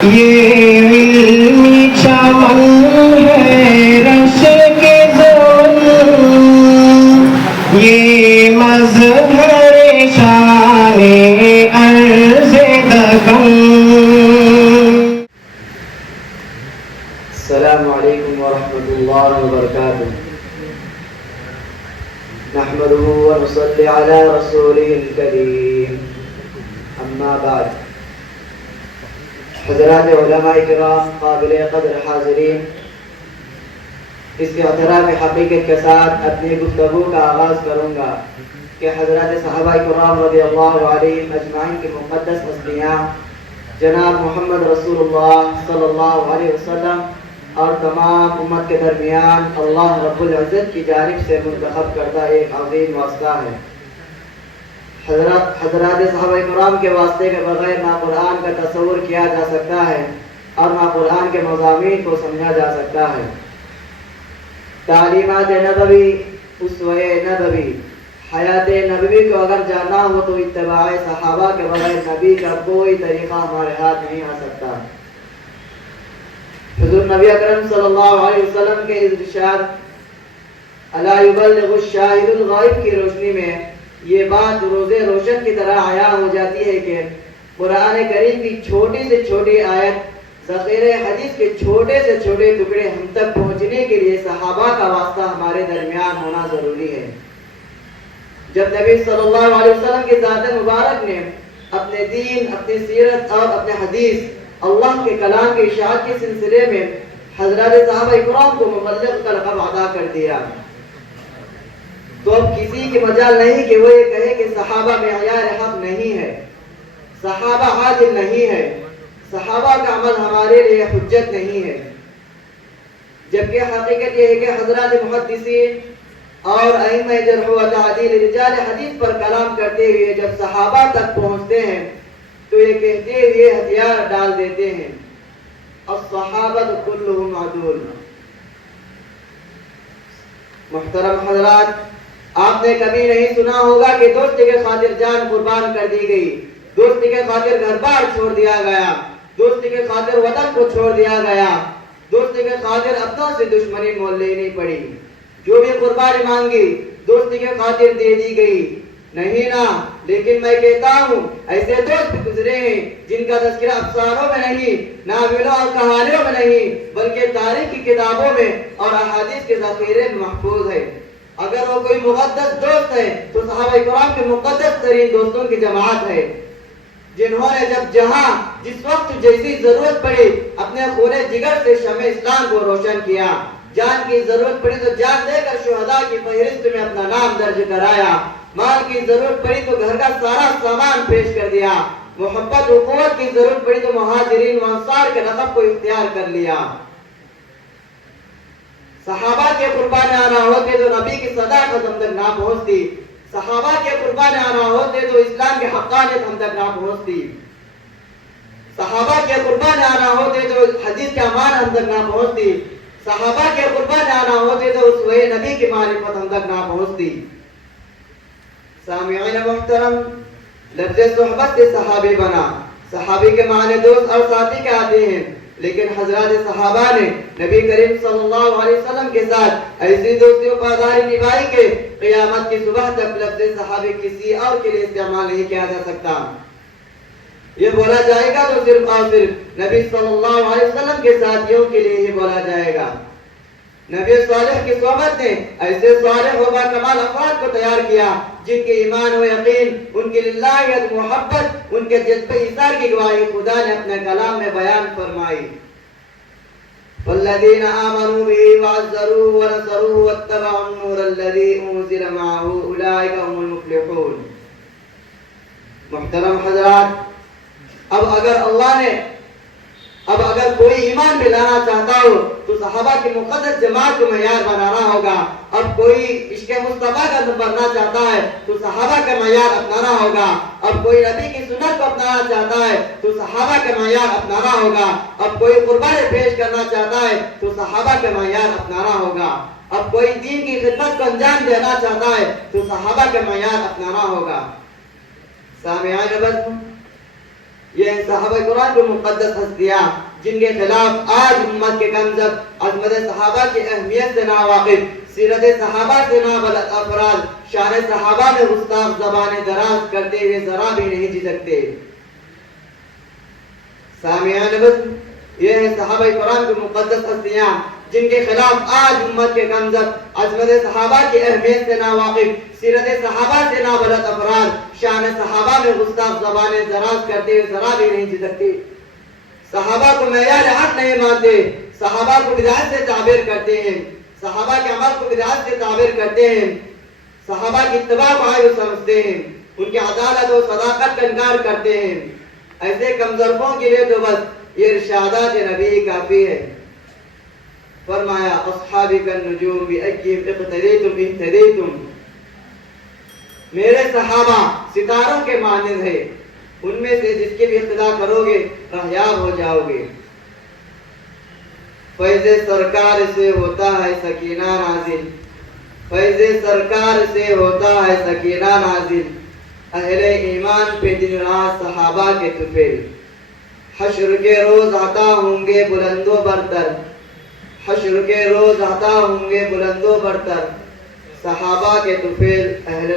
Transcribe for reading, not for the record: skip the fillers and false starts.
یہ علمی چمن ہے رش کے دون، یہ مظہر شان عرض دکن۔ السلام علیکم ورحمۃ اللہ وبرکاتہ۔ نحمده ونصلي على رسوله الكريم، اما بعد۔ حضرات علماء کرام، قابل قدر حاضرین، اس کے اعتراف حقیقت کے ساتھ اپنی گفتگو کا آغاز کروں گا کہ حضرات صحابہ کرام رضی اللہ علیہم اجمعین کی مقدس ہستیاں جناب محمد رسول اللہ صلی اللہ علیہ وسلم اور تمام امت کے درمیان اللہ رب العزت کی جانب سے منتخب کردہ ایک عظیم واسطہ ہے۔ حضرات صحابہ کرام کے واسطے کے بغیر نہ قرآن کا تصور کیا جا سکتا ہے اور نہ قرآن کے مضامین کو سمجھا جا سکتا ہے۔ تعلیمات نبوی، اسوہ نبوی، حیات نبوی کو اگر جاننا ہو تو اتباع صحابہ کے بغیر نبی کا کوئی طریقہ ہمارے ہاتھ نہیں آ سکتا۔ حضور نبی اکرم صلی اللہ علیہ وسلم کے ارشاد الا یبلغ الشاہد الغائب کی روشنی میں یہ بات روزے روشن کی طرح عیاں ہو جاتی ہے کہ قرآن کریم کی چھوٹی سے چھوٹی آیت، ذخیرہ حدیث کے چھوٹے سے چھوٹے ٹکڑے ہم تک پہنچنے کے لیے صحابہ کا واسطہ ہمارے درمیان ہونا ضروری ہے۔ جب نبی صلی اللہ علیہ وسلم کی ذات مبارک نے اپنے دین، اپنی سیرت اور اپنے حدیث، اللہ کے کلام کی اشاعت کے سلسلے میں حضرات صحابہ کرام کو مبلغ کا لقب عطا کر دیا، تو اب کسی کی مجال نہیں کہ وہ یہ کہے کہ صحابہ معیار حق نہیں ہے، صحابہ عادل نہیں ہے، صحابہ کا عمل ہمارے لیے حجت نہیں ہے۔ جبکہ حقیقت یہ ہے کہ حضرات محدثین اور ائمہ جرح و تعدیل، رجال حدیث پر کلام کرتے ہوئے جب صحابہ تک پہنچتے ہیں تو یہ کہتے ہوئے ہتھیار ڈال دیتے ہیں الصحابہ کلہم عدول۔ محترم حضرات، آپ نے کبھی نہیں سنا ہوگا کہ دوستی کے خاطر جان قربان کر دی گئی، دوستی کے خاطر گھر بار چھوڑ دیا گیا، دوستی کے خاطر وطن کو چھوڑ دیا گیا، دوستی کے خاطر اپنوں سے دشمنی مول لینی پڑی، جو بھی قربانی مانگی دوستی کے خاطر دے دی گئی۔ نہیں نا، لیکن میں کہتا ہوں ایسے دوست گزرے ہیں جن کا تذکرہ افسانوں میں نہیں، ناولوں اور کہانیوں میں نہیں، بلکہ تاریخ کی کتابوں میں اور احادیث کے ذخیرے میں محفوظ ہے۔ اگر وہ کوئی مقدس دوست ہے تو صحابہ کرام کے مقدس ترین دوستوں کی جماعت ہے، جنہوں نے جب جہاں جس وقت جیسی ضرورت پڑی اپنے خون جگر سے شمع اسلام کو روشن کیا، جان کی ضرورت پڑی تو جان دے کر شہداء کی فہرست میں اپنا نام درج کرایا، مال کی ضرورت پڑی تو گھر کا سارا سامان پیش کر دیا، محبت و قوت کی ضرورت پڑی تو مہاجرین و انصار کے لقب کو اختیار کر لیا۔ صحابہ کے قربان آنا ہوتے تو نبی کی صداقت ہم تک نہ پہنچتی، صحابہ کے قربان آنا ہوتے تو اسلام کی حقانیت ہم تک نہ پہنچتی، صحابہ کے قربان آنا ہوتے تو حدیث کے امان ہم تک نہ پہنچتی، صحابہ کے قربان آنا ہوتے تو اسوہ نبی کی معرفت ہم تک نہ پہنچتی۔ سامعین محترم، لفظ صحبت سے صحابی بنا، صحابی کے معنی دوست اور ساتھی کے آتے ہیں، لیکن حضرات صحابہ نے نبی کریم صلی اللہ علیہ وسلم کے ساتھ ایسی دوستی و وفاداری نبھائی کہ قیامت کی صبح تک لفظ صحابی کسی اور کے لیے استعمال نہیں کیا جا سکتا۔ یہ بولا جائے گا تو صرف اور صرف نبی صلی اللہ علیہ وسلم کے ساتھیوں کے لیے ہی بولا جائے گا۔ نبی صالح کی صحبت نے ایسے صالح و باکمال افراد کو تیار کیا جن کے ایمان و یقین، ان کی للہیت محبت، ان کے جذب ایثار کی گواہی خدا نے اپنے کلام میں بیان فرمائی۔ والذین آمنوا به وعزروه ونصروه واتبعوا النور الذی انزل معه اولئک هم المفلحون۔ محترم حضرات، اب اگر کوئی ایمان میں لانا چاہتا ہو تو صحابہ کی مقدس جماعت کو معیار بنانا ہوگا، اب کوئی عشق مصطفیٰ کا بننا چاہتا ہے تو صحابہ کا معیار اپنانا ہوگا، اب کوئی نبی کی سنت کو اپنانا چاہتا ہے تو صحابہ کا معیار اپنانا ہوگا، اب کوئی قربانی پیش کرنا چاہتا ہے تو صحابہ کا معیار اپنانا ہوگا، اب کوئی دین کی خدمت کو انجام دینا چاہتا ہے تو صحابہ کا معیار اپنانا ہوگا۔ سامعین بس یہ صحابہ قرآن کو مقدس ہستیاں جن کے خلاف آج امت کے کمزب عظمت صحابہ کی اہمیت سے ناواقف، سیرت صحابہ سے نابلد افراد شان صحابہ میں گستاخ زبانیں دراز کرتے ہوئے ذرا بھی نہیں جھجکتے۔ سامعان بزم، یہ ہے صحابہ قرآن کی مقدس ہستیاں جن کے خلاف آج امت کے کمزب عظمت صحابہ کی اہمیت سے ناواقف، سیرت صحابہ سے نابلد افراد شان صحابہ میں گستاخ زبانیں دراز کرتے ہوئے ذرا بھی نہیں جھجکتے۔ صحابہ کو معیار حق نہیں مانتے، صحابہ کو بدعت سے تعبیر کرتے ہیں، صحابہ کے عمل کو بدعت سے تعبیر کرتے ہیں، صحابہ کی اتباع کو عیب سمجھتے ہیں، ان کی عدالت و صداقت کا انکار کرتے ہیں۔ ایسے کمزوروں کے لیے تو بس یہ ارشادات نبی کافی ہے۔ فرمایا اصحابی کالنجوم بأیہم اقتدیتم اہتدیتم، میرے صحابہ ستاروں کے مانند ہے، ان میں سے جس کے بھی اقتداء کرو گے کامیاب ہو جاؤ گے۔ فیض سرکار سے ہوتا ہے سکینہ نازل، فیض سرکار سے ہوتا ہے سکینہ نازل، اہل ایمان پہ دن رات صحابہ کے طفیل، حشر کے روز عطا ہوں گے بلند و برتر، حشر کے روز عطا ہوں گے بلند و برتر، صحابہ کے طفیل اہل